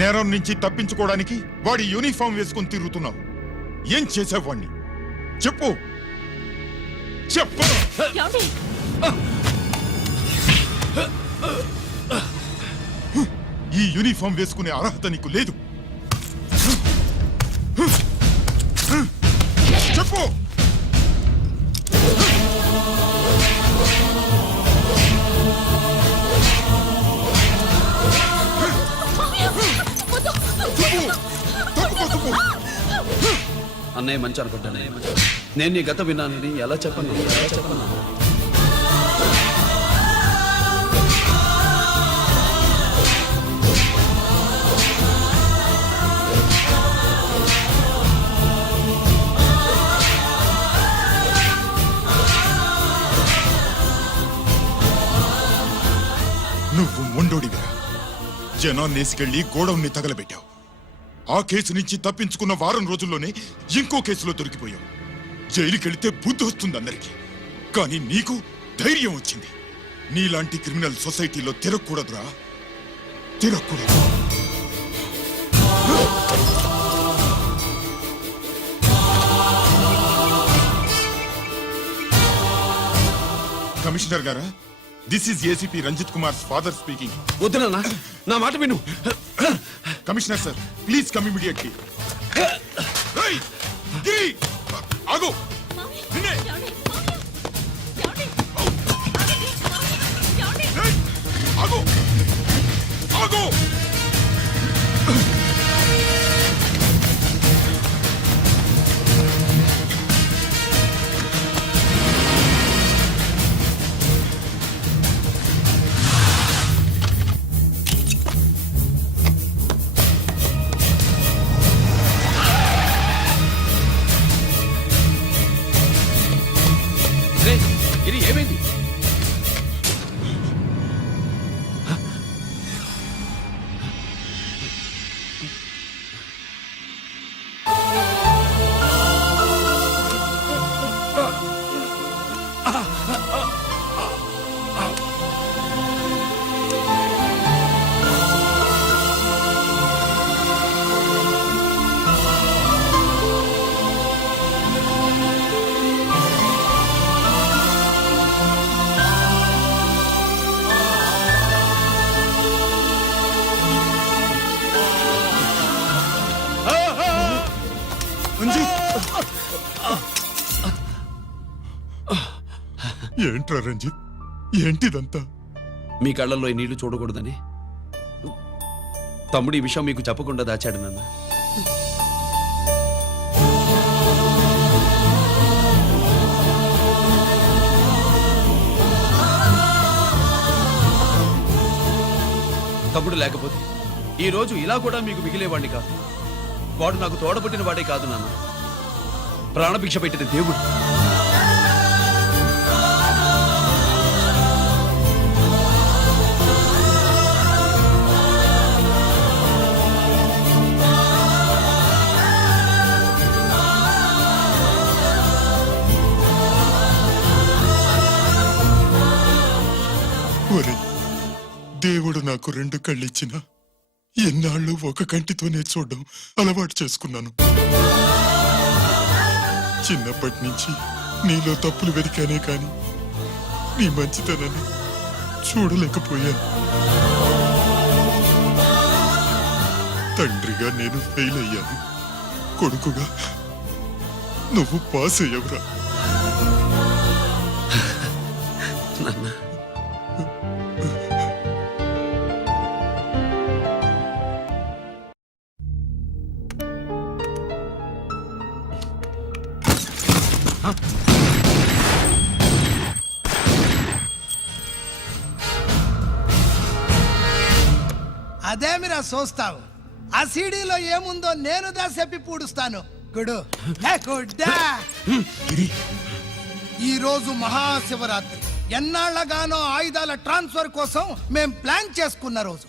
నేరం నుంచి తప్పించుకోవడానికి వాడి యూనిఫామ్ వేసుకుని తిరుగుతున్నావు. ఏం చేసావు వాణ్ణి? చెప్పు చెప్పు. ఈ యూనిఫామ్ వేసుకునే అర్హత నీకు లేదు. చెప్పు. అన్నయ్య మంచి అనుకుంటానే. నేను నీ గత విన్నానని ఎలా చెప్పను? నువ్వు మొండోడిగా జనాన్నేసుకెళ్లి గోడౌన్ని తగలబెట్టావు. ఆ కేసు నుంచి తప్పించుకున్న వారం రోజుల్లోనే ఇంకో కేసులో దొరికిపోయావు. జైలుకెళ్తే బుద్ధి వస్తుంది అందరికీ, కానీ నీకు ధైర్యం వచ్చింది. నీలాంటి క్రిమినల్ సొసైటీలో తిరగకూడదురా, తిరగకూడదు. కమిషనర్ గారా, this is ACP Ranjith Kumar father speaking. వద్దు నాన్న, నా మాట విను. Commissioner sir, please come immediately. ఆగు. ఆగు. ఆగు. ఇది ఏమైంది? ఏంట్రా రంజిత్, ఏంటిదంతా? మీ కళ్ళల్లో నీళ్లు చూడకూడదని తమ్ముడు ఈ విషయం మీకు చెప్పకుండా దాచాడు నాన్న. తమ్ముడు లేకపోతే ఈ రోజు ఇలా కూడా మీకు మిగిలేవాడిని కాదు. వాడు నాకు తోడబుట్టిన వాడే కాదు నాన్న, ప్రాణభిక్ష పెట్టిన దేవుడు. దేవుడు నాకు 2 కళ్ళిచ్చిన ఎన్నాళ్ళు ఒక కంటితోనే చూడడం అలవాటు చేసుకున్నాను. చిన్నప్పటి నుంచి నీలో తప్పులు వెతికానే కాని నీ మంచితనాన్ని చూడలేకపోయాను. తండ్రిగా నేను ఫెయిల్ అయ్యాను, కొడుకుగా నువ్వు పాస్ అయ్యవురా. అదేమిరా చూస్తావు? ఆ సీడీలో ఏముందో నేను దా చెప్పి పూడుస్తాను. గుడు ఈ రోజు మహాశివరాత్రి. ఎన్నాళ్లగానో ఆయుధాల ట్రాన్స్ఫర్ కోసం మేం ప్లాన్ చేసుకున్న రోజు.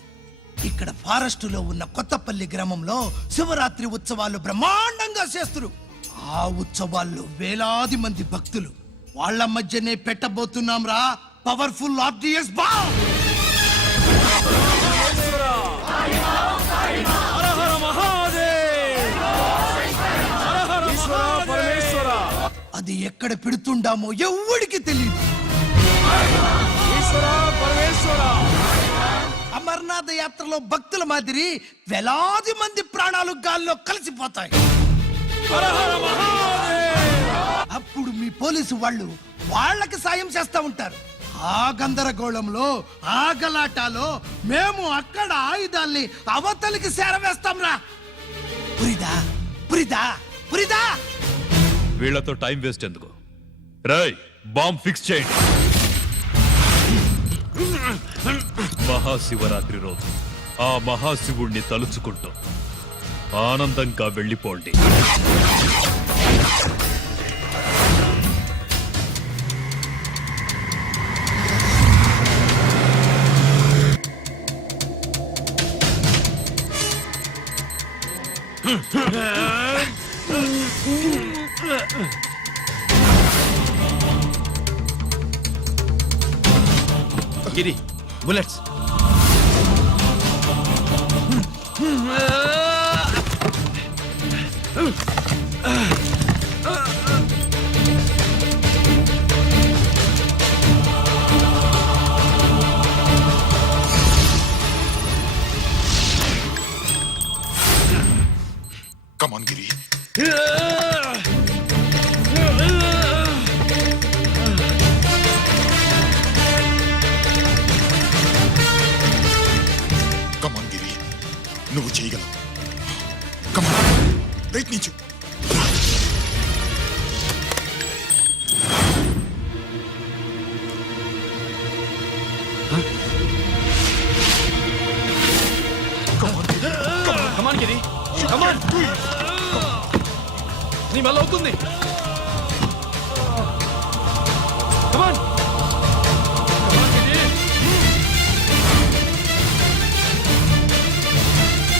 ఇక్కడ ఫారెస్టులో ఉన్న కొత్తపల్లి గ్రామంలో శివరాత్రి ఉత్సవాలు బ్రహ్మాండంగా చేస్తున్నారు. ఆ ఉత్సవాల్లో వేలాది మంది భక్తులు. వాళ్ళ మధ్యనే పెట్టబోతున్నాం రా పవర్ఫుల్ ఆర్డిఎస్ బాంబ్. అది ఎక్కడ పెడుతుండామో ఎవ్వడికి తెలియదు. అమర్నాథ్ యాత్రలో భక్తుల మాదిరి వేలాది మంది ప్రాణాలు గాల్లో కలిసిపోతాయి. అప్పుడు మీ పోలీసు వాళ్ళు వాళ్ళకి సాయం చేస్తా ఉంటారు. ఆ గందరగోళంలో ఆ గలాటాలో మేము అక్కడ ఆయుధాల్ని అవతలికి చేరవేస్తాం రా. పురిదా పురిదా పురిదా. వీళ్లతో టైం వేస్ట్ ఎందుకు? రై బాంబ్ ఫిక్స్ చేయండి. మహాశివరాత్రి రోజు ఆ మహాశివుణ్ణి తలుచుకుంటూ ఆనందంగా వెళ్ళిపోండి. గిరి, బుల్లెట్స్. కమాన్ గిరి. కమాన్ గిరి, నువ్వు చేయగలవు. కమాన్, ప్రయత్నించు. కమాన్ గిరి, కమాన్. నీ వల్ల అవుతుంది. కమాన్.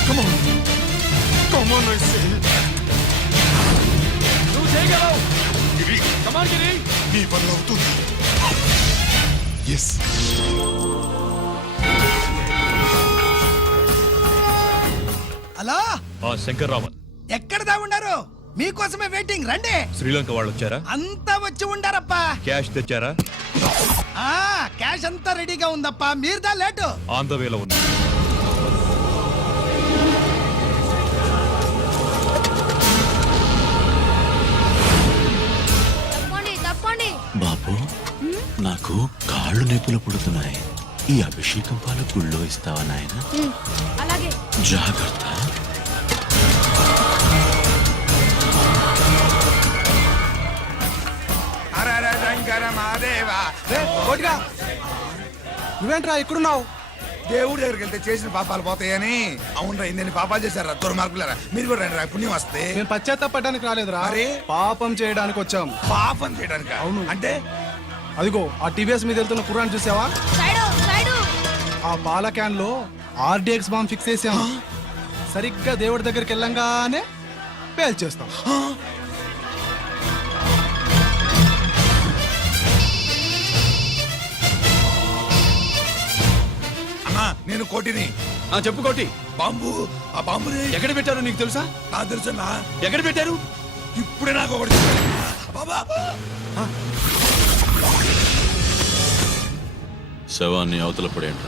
కమాన్ కమాన్, ఐ సే. నువ్వు చేయగలవు. గిరి, కమాన్ గిరి. నీ వల్ల అవుతుంది. ఎస్. హలో, ఆ శంకర్రామన్ ఎక్కడ దాగుండారు? మీకోసమే వెయిటింగ్. రండి. శ్రీలంక వాళ్ళు వచ్చారా? అంతా వచ్చి ఉండారప్పా. క్యాష్ తెచ్చారా? ఆ క్యాష్ అంతా రెడీగా ఉందప్పా. మీరుదా లేటు. ఆన్ ద వేలో ఉంది. తప్పండి తప్పండి. బాబు, నాకు కాళ్ళు నొప్పులు పుడుతున్నాయి. ఈ అభిషేకం పాలు గుళ్ళో ఇస్తావా నాయన? అలాగే. జాగ్రత్త. నువ్వేంట్రా ఇక్కడున్నావు? దేవుడి దగ్గరికి వెళ్తే చేసిన పాపాలు పోతాయని. అవునరా, ఇన్ని పాపాలు చేశారా దుర్మార్గులారా. మీరు కూడా రండి రా, పుణ్యం వస్తే. నేను పశ్చాత్తాపడడానికి రాలేదురా, మరి? పాపం చేయడానికి వచ్చాం. పాపం చేయడానికి? అవును. అంటే అదిగో ఆ టీవీఎస్ మీద వెళ్తున్న కుర్రాన్ని చూసావా? Side side. ఆ పాల క్యాన్ లో ఆర్డిఎక్స్ బాంబ్ ఫిక్స్ చేసాం. సరిగ్గా దేవుడి దగ్గరికి వెళ్ళంగానే పేల్చేస్తాం. అన్నా, నేను కోటిని. చెప్పు కోటి. బాంబు, ఆ బాంబుని ఎక్కడ పెట్టారో నీకు తెలుసా? నాకు తెలుసన్నా. ఎక్కడ పెట్టారు? ఇప్పుడే నాకు ఒకటి చెప్పాడు. బాబా, శవాన్ని అవతల పడేయండి.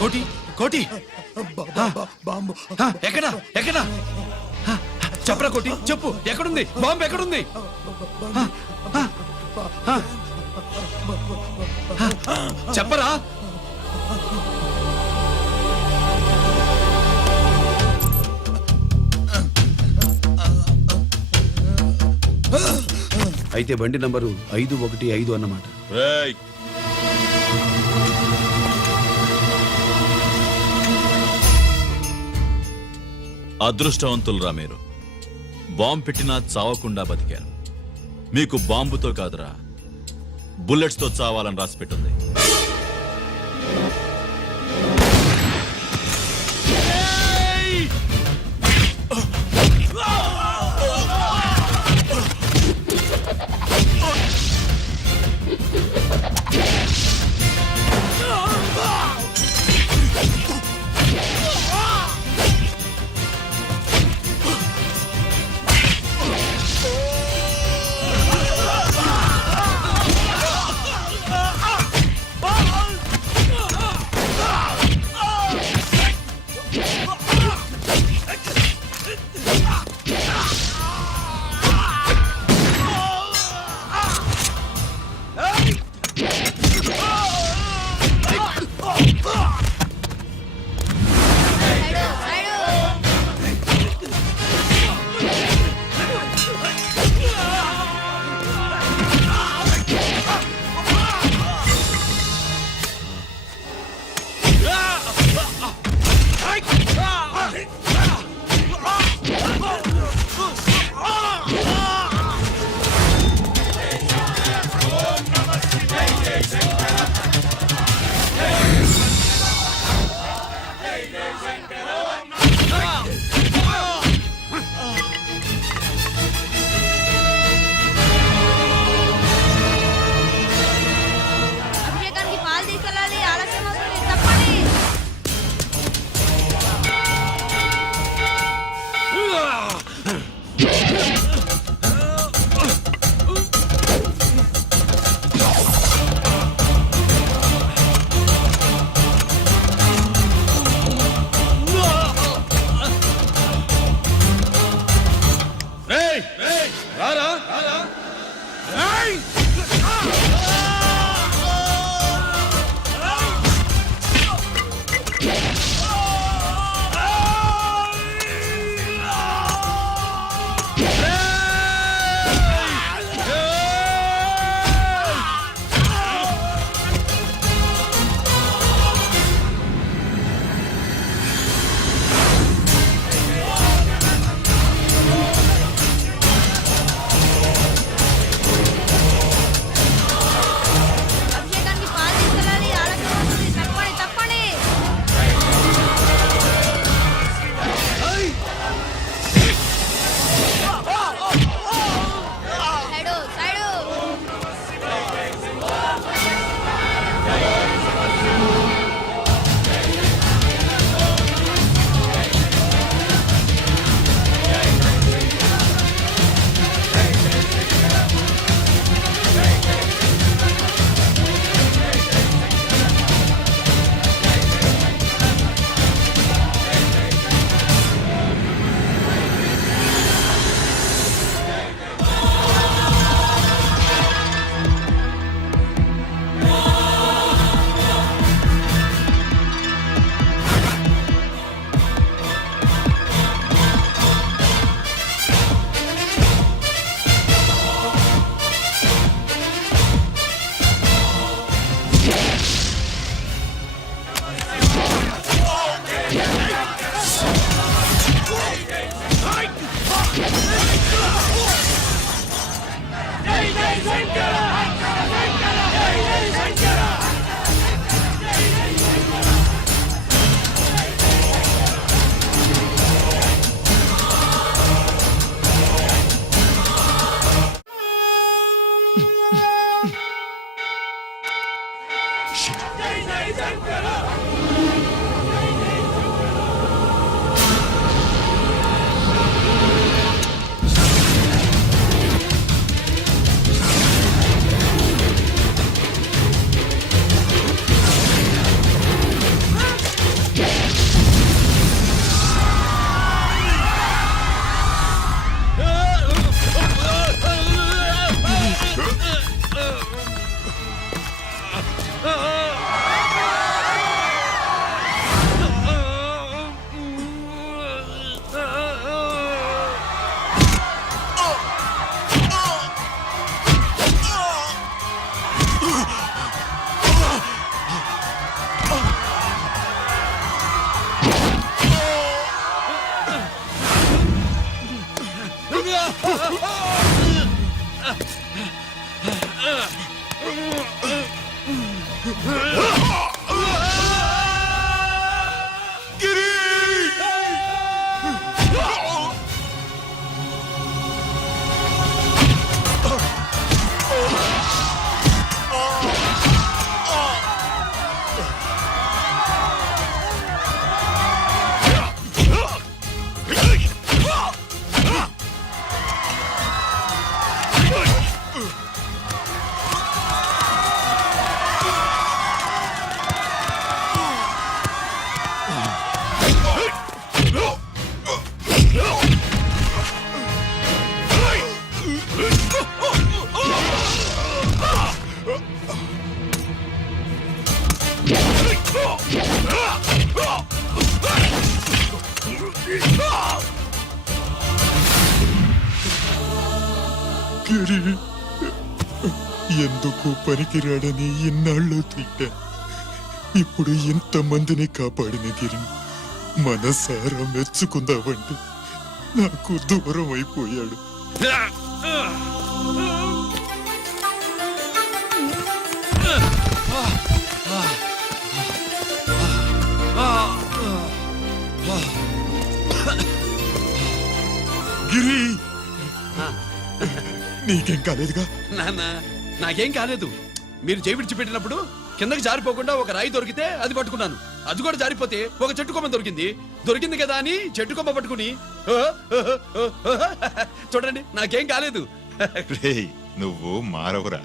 కోటి, కోటి. బాంబు ఎక్కడ ఎక్కడ? చెప్పరా కోటి, చెప్పు. ఎక్కడుంది బాంబు? ఎక్కడుంది? చెప్పరా. అయితే బండి నంబరు 515 అన్నమాట. రేయ్, అదృష్టవంతులరా మీరు. బాంబు పెట్టినా చావకుండా బతికారు. మీకు బాంబుతో కాదురా, బుల్లెట్స్ తో చావాలని రాసి పెట్టింది. గిరి! గిరి ఎందుకు పనికిరాడని ఇన్నాళ్ళు తిట్టా. ఇప్పుడు ఇంతమందిని కాపాడిన గిరి మనసారా మెచ్చుకుందామంటే నాకు దూరం అయిపోయాడు. గిరి నీకేం కాలేదుగా? నాన్న నాకేం కాలేదు. మీరు చేయి విడిచిపెట్టినప్పుడు కిందకి జారిపోకుండా ఒక రాయి దొరికితే అది పట్టుకున్నాను. అది కూడా జారిపోతే ఒక చెట్టు కొమ్మ దొరికింది కదా అని చెట్టు కొమ్మ పట్టుకుని చూడండి నాకేం కాలేదు. రేయ్, నువ్వు మారవురా.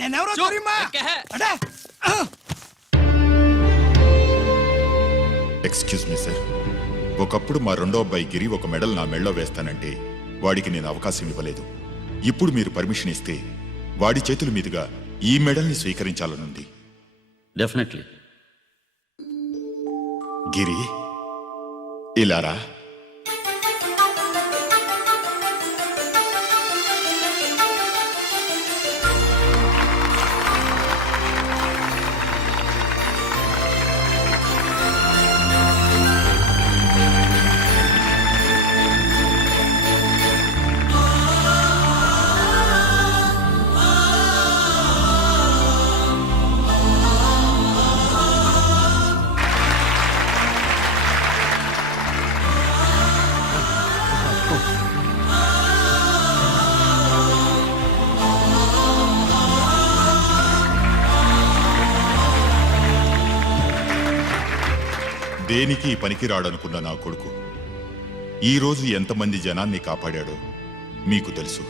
నేనెవరో తెలియమా? అడే! ఎక్స్క్యూజ్ మీ సార్, ఒకప్పుడు మా రెండో అబ్బాయి గిరి ఒక మెడల్ నా మెడలో వేస్తానంటే వాడికి నేను అవకాశం ఇవ్వలేదు. ఇప్పుడు మీరు పర్మిషన్ ఇస్తే వాడి చేతుల మీదుగా ఈ మెడల్ని స్వీకరించాలనుంది. డెఫినెట్లీ. గిరి ఇలారా. దేనికి పనికిరాడనుకున్న నా కొడుకు ఈ రోజు ఎంతమంది జనాన్ని కాపాడాడో మీకు తెలుసు.